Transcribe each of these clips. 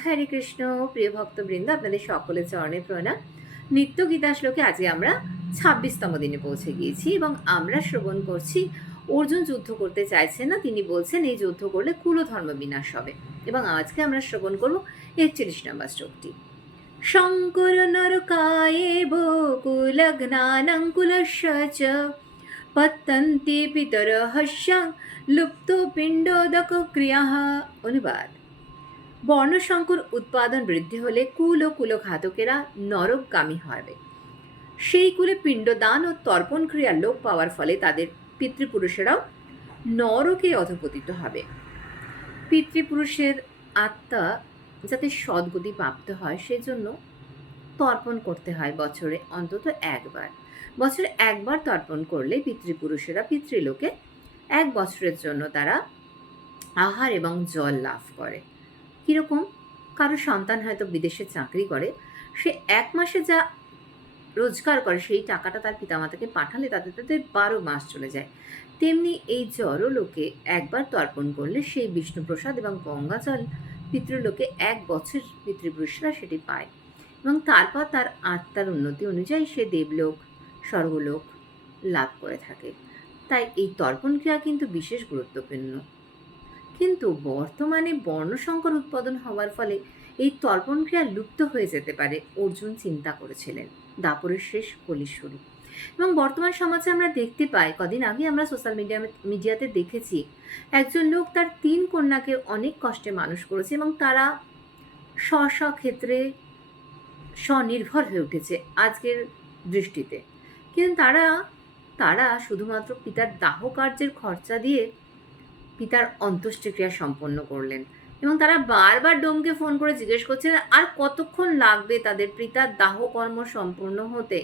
হরে কৃষ্ণ। প্রিয় ভক্তবৃন্দ, আপনাদের সকলের চরণে প্রণাম। নিত্য গীতা শ্লোকে আজকে আমরা 26তম দিনে পৌঁছে গিয়েছি এবং আমরা শ্রবণ করছি অর্জুন যুদ্ধ করতে চাইছেন না, তিনি বলছেন এই যুদ্ধ করলে কুলধর্ম বিনাশ হবে। এবং আজকে আমরা শ্রবণ করব 41 নম্বর শ্লোকটি। শঙ্কর নরকায়েব কুলঘ্নানঙ্কুলস্য চ পত্যন্তি পিতরঃ হস্যং লুপ্ত পিণ্ডোদক ক্রিয়াঃ। অনুবাদ: বর্ণসংকর উৎপাদন বৃদ্ধি হলে কুল ও কুলঘাতকেরা নরকগামী হবে। সেই কুলে পিণ্ডদান ও তর্পণ ক্রিয়ার লোপ পাওয়ার ফলে তাদের পিতৃপুরুষেরাও নরকে অধপতিত হবে। পিতৃপুরুষের আত্মা যাতে সদ্গতি প্রাপ্ত হয় সেজন্য তর্পণ করতে হয় বছরে অন্তত একবার। বছরে একবার তর্পণ করলে পিতৃপুরুষেরা পিতৃলোকে 1 বছরের জন্য তারা আহার এবং জল লাভ করে। কীরকম? কারো সন্তান হয়তো বিদেশে চাকরি করে, সে 1 মাসে যা রোজগার করে সেই টাকাটা তার পিতামাতাকে পাঠালে তাতে 12 মাস চলে যায়। তেমনি এই জড়লোকে একবার তর্পণ করলে সেই বিষ্ণুপ্রসাদ এবং গঙ্গাজল পিতৃলোকে 1 বছর পিতৃপুরুষরা সেটি পায় এবং তারপর তার আত্মার উন্নতি অনুযায়ী সে দেবলোক, স্বর্গলোক লাভ করে থাকে। তাই এই তর্পণ ক্রিয়া কিন্তু বিশেষ গুরুত্বপূর্ণ। কিন্তু বর্তমানে বর্ণসংকর উৎপাদন হওয়ার ফলে এই তর্পণ ক্রিয়া লুপ্ত হয়ে যেতে পারে, অর্জুন চিন্তা করেছিলেন। দাপরের শেষ, কলির শুরু। এবং বর্তমান সমাজে আমরা দেখতে পাই, কদিন আগে আমরা সোশ্যাল মিডিয়াতে দেখেছি একজন লোক তার 3 কন্যাকে অনেক কষ্টে মানুষ করেছে এবং তারা স্ব ক্ষেত্রে স্বনির্ভর হয়ে উঠেছে আজকের দৃষ্টিতে। কিন্তু তারা শুধুমাত্র পিতার দাহ কার্যের খরচা দিয়ে পিতার অন্ত্যেষ্টিক্রিয়া সম্পন্ন করলেন এবং তারা বারবার ডোমকে ফোন করে জিজ্ঞেস করছেন আর কতক্ষণ লাগবে তাদের পিতার দাহ কর্ম সম্পূর্ণ হতে।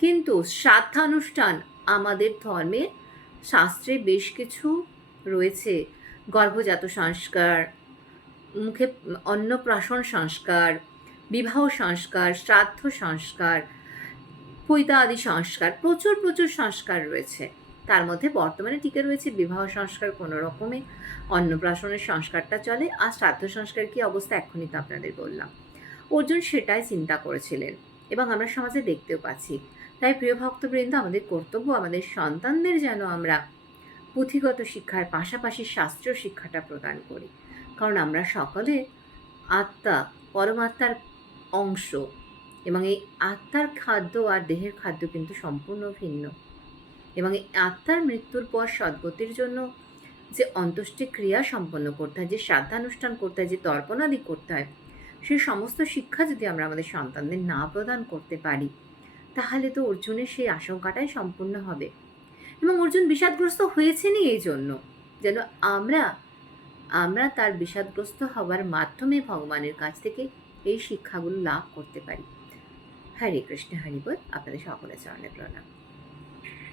কিন্তু শ্রাদ্ধানুষ্ঠান আমাদের ধর্মে শাস্ত্রে বেশ কিছু রয়েছে। গর্ভজাত সংস্কার, মুখে অন্নপ্রাশন সংস্কার, বিবাহ সংস্কার, শ্রাদ্ধ সংস্কার, পৈতা আদি সংস্কার, প্রচুর সংস্কার রয়েছে। তার মধ্যে বর্তমানে টিকে রয়েছে বিবাহ সংস্কার কোনো রকমে, অন্নপ্রাশনের সংস্কারটা চলে, আর শ্রাদ্ধ সংস্কার কী অবস্থা এক্ষুনি তো আপনাদের বললাম। অর্জুন সেটাই চিন্তা করেছিলেন এবং আমরা সমাজে দেখতেও পাচ্ছি। তাই প্রিয় ভক্তবৃন্দ, আমাদের কর্তব্য আমাদের সন্তানদের যেন আমরা পুঁথিগত শিক্ষার পাশাপাশি শাস্ত্রীয় শিক্ষাটা প্রদান করি, কারণ আমরা সকলে আত্মা, পরমাত্মার অংশ এবং এই আত্মার খাদ্য আর দেহের খাদ্য কিন্তু সম্পূর্ণ ভিন্ন। এবং এই আত্মার মৃত্যুর পর সদ্গতির জন্য যে অন্ত্যেষ্টি ক্রিয়া সম্পন্ন করতে হয়, যে শ্রাদ্ধানুষ্ঠান করতে হয়, যে তর্পণাদি করতে হয়, সেই সমস্ত শিক্ষা যদি আমরা আমাদের সন্তানদের না প্রদান করতে পারি তাহলে তো অর্জুনের সেই আশঙ্কাটাই সম্পূর্ণ হবে। এবং অর্জুন বিষাদগ্রস্ত হয়েছেনই এই জন্য যেন আমরা তার বিষাদগ্রস্ত হওয়ার মাধ্যমে ভগবানের কাছ থেকে এই শিক্ষাগুলো লাভ করতে পারি। হরে কৃষ্ণ, হরি বল। আপনাদের সকলের চরণে প্রণাম।